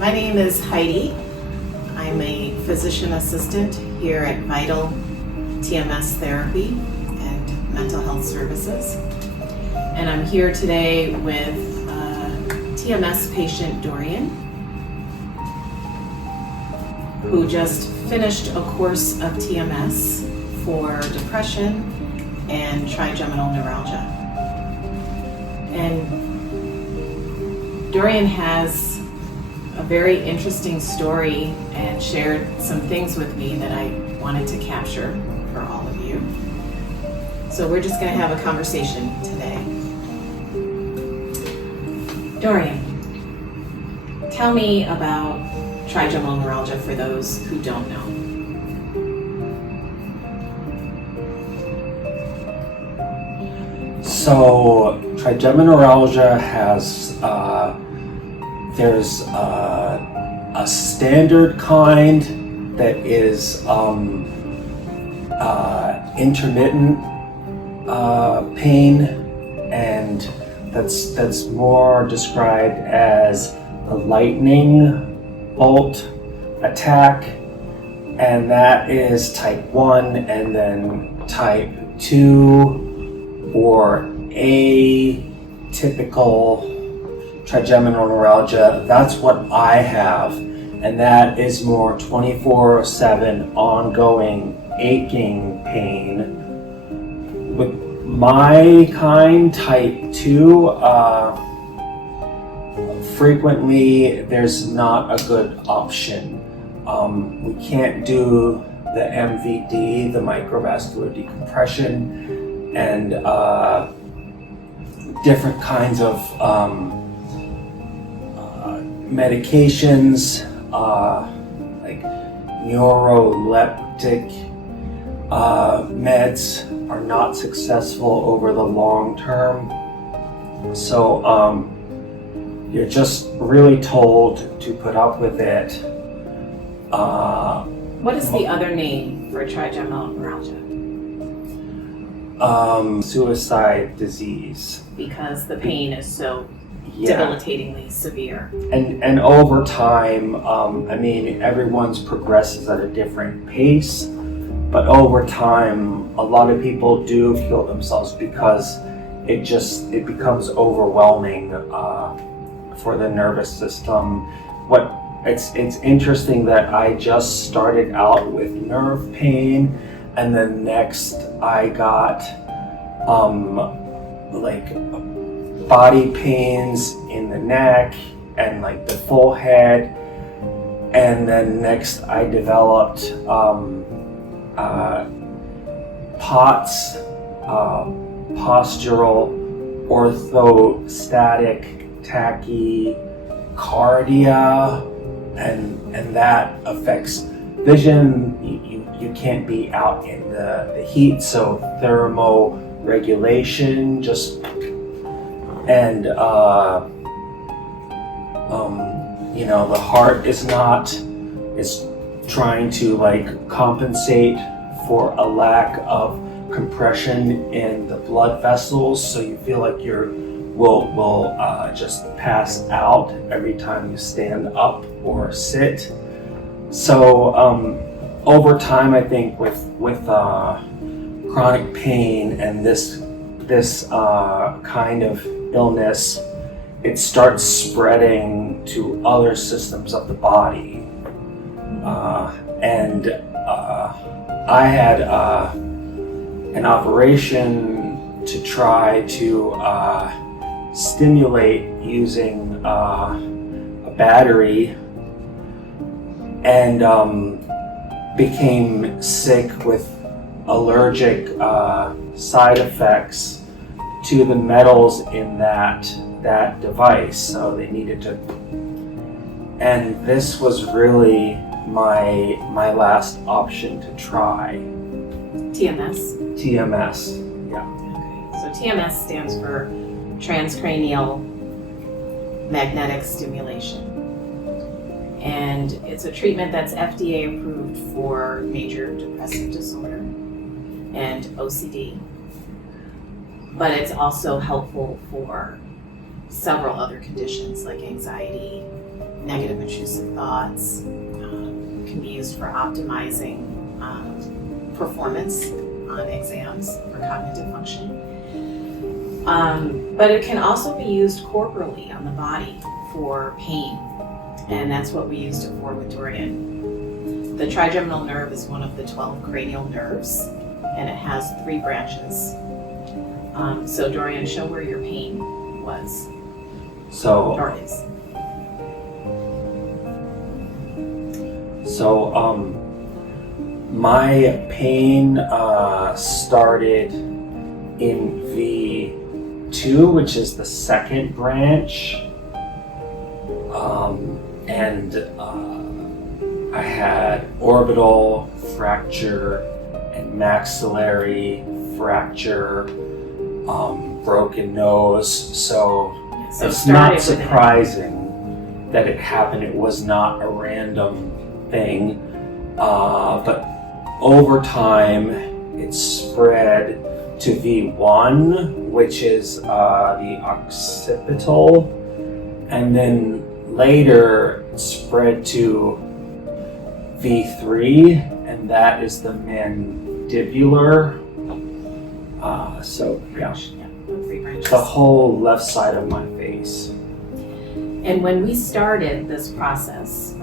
My name is Heidi. I'm a physician assistant here at Vital TMS Therapy and Mental Health Services. And I'm here today with TMS patient Dorian, who just finished a course of TMS for depression and trigeminal neuralgia. And Dorian has a very interesting story and shared some things with me that I wanted to capture for all of you. So we're just going to have a conversation today. Dorian, tell me about trigeminal neuralgia for those who don't know. So trigeminal neuralgia has there's a standard kind that is intermittent pain, and that's more described as a lightning bolt attack, and that is type 1, and then type 2 or atypical trigeminal neuralgia. That's what I have, and that is more 24/7 ongoing aching pain. With my kind, type 2, frequently there's not a good option. We can't do the MVD, the microvascular decompression, and different kinds of medications, like neuroleptic meds are not successful over the long term. So you're just really told to put up with it. What is the other name for trigeminal neuralgia? Suicide disease. Because the pain is so Yeah. debilitatingly severe. And over time, everyone's progresses at a different pace, but over time, a lot of people do kill themselves because it becomes overwhelming for the nervous system. It's interesting that I just started out with nerve pain, and then next I got body pains in the neck and like the full head, and then next I developed POTS, postural orthostatic tachycardia, and that affects vision. You can't be out in the heat, so thermoregulation and the heart is trying to compensate for a lack of compression in the blood vessels, so you feel like will just pass out every time you stand up or sit. So over time, I think with chronic pain and this kind of illness, it starts spreading to other systems of the body. I had an operation to try to stimulate using a battery, and became sick with allergic side effects to the metals in that device, so they needed to, and this was really my last option to try. TMS? TMS, yeah. Okay, so TMS stands for transcranial magnetic stimulation. And it's a treatment that's FDA approved for major depressive disorder and OCD. But it's also helpful for several other conditions like anxiety negative intrusive thoughts, can be used for optimizing performance on exams for cognitive function. But it can also be used corporally on the body for pain, and that's what we used it for with Dorian. The trigeminal nerve is one of the 12 cranial nerves, and it has 3 branches. So Dorian, show where your pain was. So, Or is. my pain started in V2, which is the second branch, and I had orbital fracture and maxillary fracture, broken nose, so So it's started not with an surprising that it happened. It was not a random thing, but over time it spread to V1, which is the occipital, and then later it spread to V3, and that is the mandibular. So yeah, the 3 branches. the whole left side of my face. And when we started this process,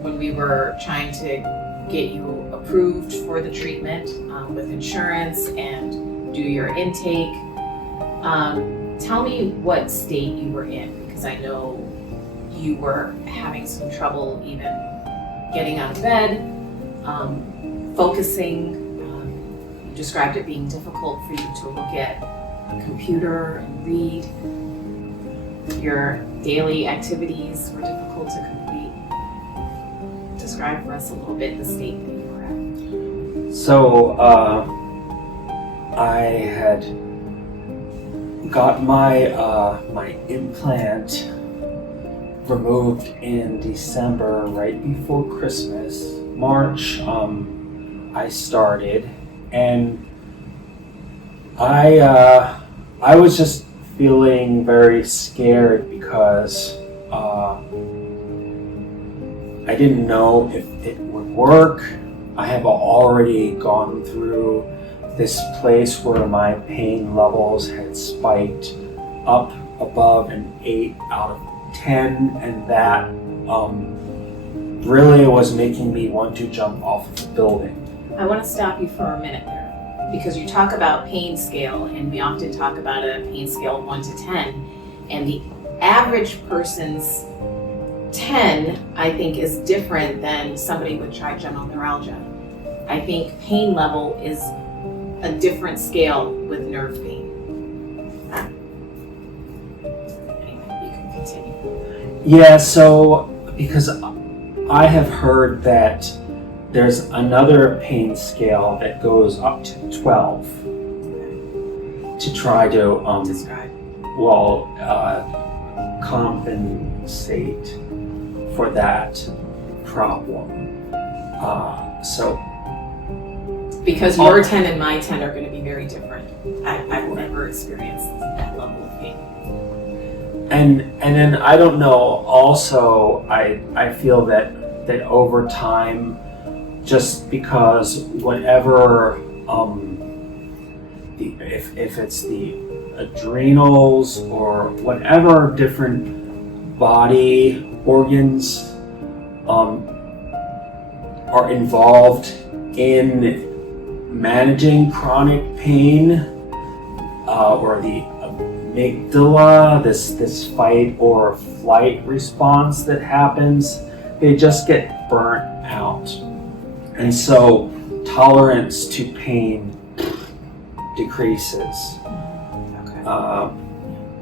when we were trying to get you approved for the treatment with insurance and do your intake, tell me what state you were in, because I know you were having some trouble even getting out of bed, focusing. You described it being difficult for you to look at a computer and read. Your daily activities were difficult to complete. Describe for us a little bit the state that you were at. So I had got my my implant removed in December, right before Christmas. March, I started, and I was just feeling very scared because I didn't know if it would work. I have already gone through this place where my pain levels had spiked up above an 8 out of 10, and that really was making me want to jump off of the building. I want to stop you for a minute there, because you talk about pain scale, and we often talk about a pain scale of 1 to 10, and the average person's 10, I think, is different than somebody with trigeminal neuralgia. I think pain level is a different scale with nerve pain. Anyway, you can continue. Yeah, so because I have heard that there's another pain scale that goes up to 12 to try to Describe. compensate for that problem. So Because your 10 and my 10 are going to be very different. I've never experienced that level of pain. and then I don't know. Also, I feel that over time, just because whatever if it's the adrenals or whatever different body organs are involved in managing chronic pain, or the amygdala, this fight or flight response that happens, they just get burnt out. And so tolerance to pain decreases. Okay.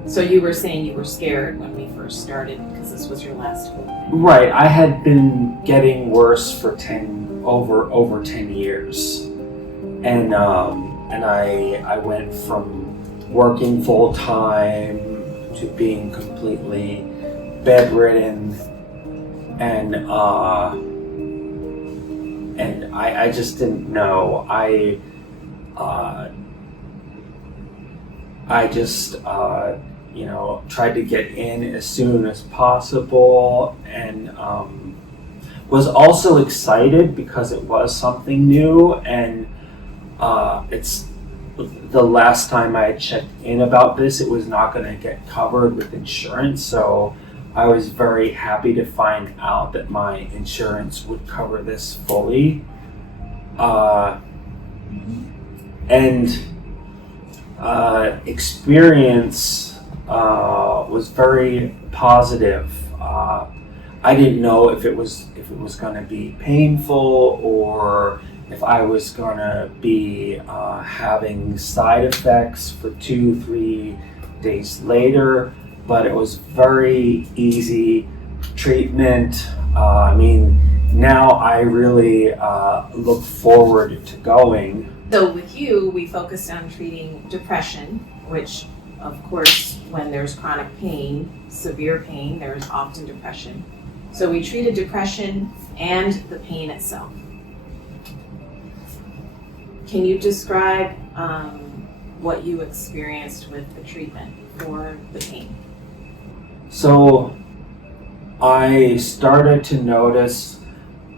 So you were saying you were scared when we first started because this was your last hope. Right, I had been getting worse for over 10 years. And I went from working full time to being completely bedridden, and I just didn't know. I just tried to get in as soon as possible, and was also excited because it was something new, and it's the last time I had checked in about this, it was not going to get covered with insurance, so I was very happy to find out that my insurance would cover this fully. Experience was very positive. I didn't know if it was going to be painful or if I was going to be having side effects for 2-3 days later, but it was very easy treatment. Now I really look forward to going. So with you, we focused on treating depression, which of course, when there's chronic pain, severe pain, there's often depression. So we treated depression and the pain itself. Can you describe what you experienced with the treatment for the pain? So I started to notice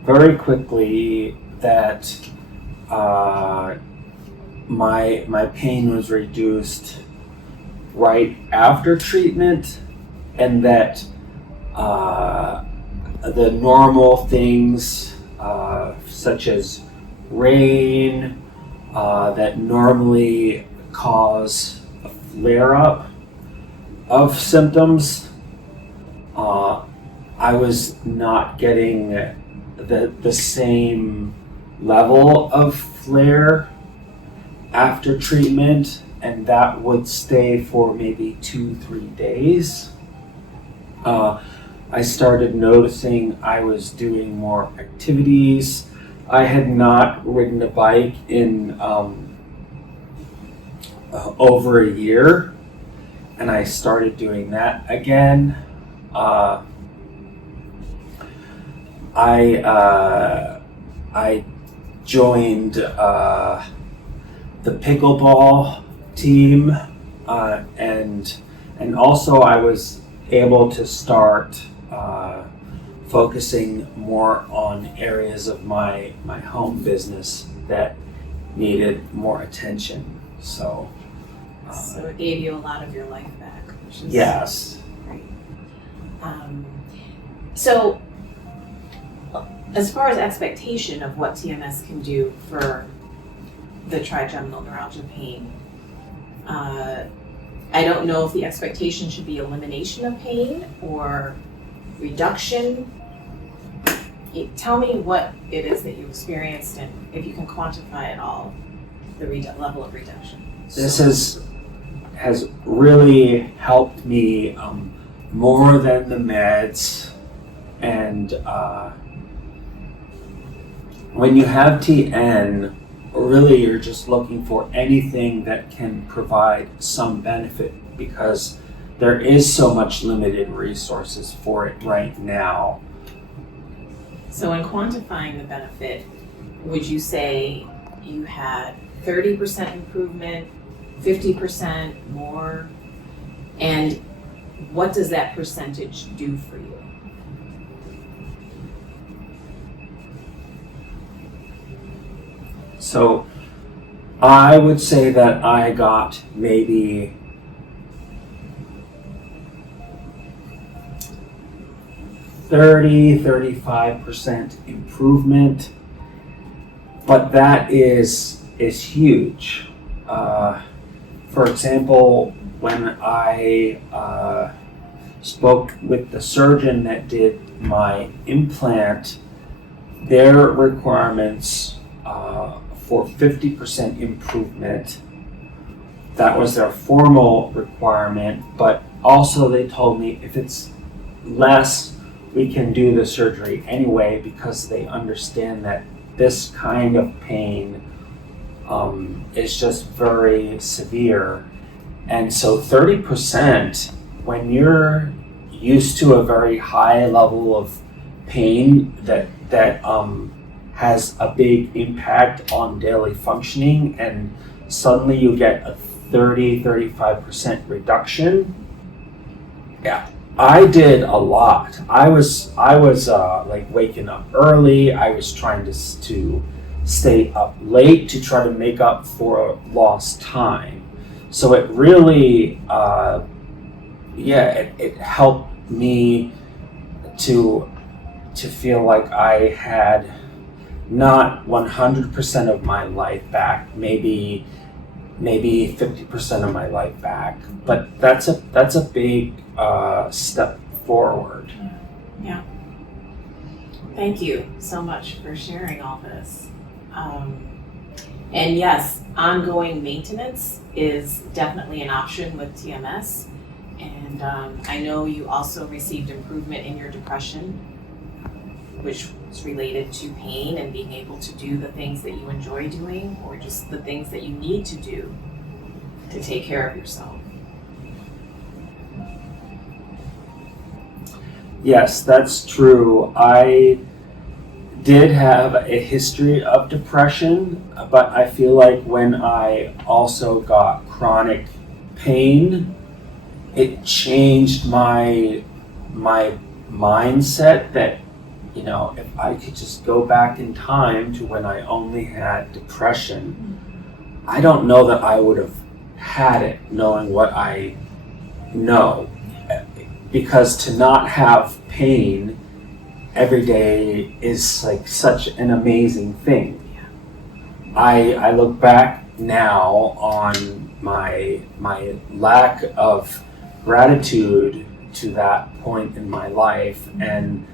very quickly that my pain was reduced right after treatment, and that the normal things such as rain that normally cause a flare-up of symptoms, I was not getting the same level of flare after treatment, and that would stay for maybe 2-3 days. I started noticing I was doing more activities. I had not ridden a bike in over a year, and I started doing that again. I joined the pickleball team, and also I was able to start focusing more on areas of my home business that needed more attention. So it gave you a lot of your life back, which is yes. great. So as far as expectation of what TMS can do for the trigeminal neuralgia pain, I don't know if the expectation should be elimination of pain or reduction. Tell me what it is that you experienced, and if you can quantify at all the level of reduction. This has really helped me more than the meds, and when you have TN, really you're just looking for anything that can provide some benefit, because there is so much limited resources for it right now. So in quantifying the benefit, would you say you had 30% improvement, 50% more? And what does that percentage do for you? So I would say that I got maybe 35% improvement, but that is huge. For example, when I spoke with the surgeon that did my implant, their requirements for 50% improvement, that was their formal requirement, but also they told me if it's less, we can do the surgery anyway, because they understand that this kind of pain is just very severe. And so 30%, when you're used to a very high level of pain that has a big impact on daily functioning, and suddenly you get a 30-35% reduction, I did a lot. I was like waking up early. I was trying to stay up late to try to make up for lost time. So it really, it helped me to feel like I had not 100% of my life back, maybe 50% of my life back, but that's a big step forward. Yeah. Thank you so much for sharing all this. And yes, ongoing maintenance is definitely an option with TMS. And I know you also received improvement in your depression, which was related to pain and being able to do the things that you enjoy doing, or just the things that you need to do to take care of yourself. Yes, that's true. I did have a history of depression, but I feel like when I also got chronic pain, it changed my mindset that, if I could just go back in time to when I only had depression, I don't know that I would have had it knowing what I know. Because to not have pain every day is like such an amazing thing. I look back now on my lack of gratitude to that point in my life, and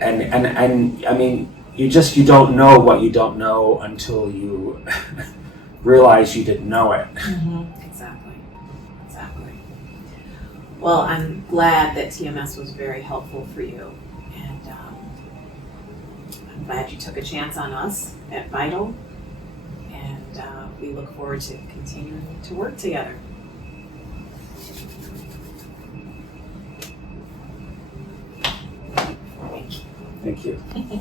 I mean, you don't know what you don't know until you realize you didn't know it. Exactly. Well, I'm glad that TMS was very helpful for you, and I'm glad you took a chance on us at Vital, and we look forward to continuing to work together. Thank you. Thank you.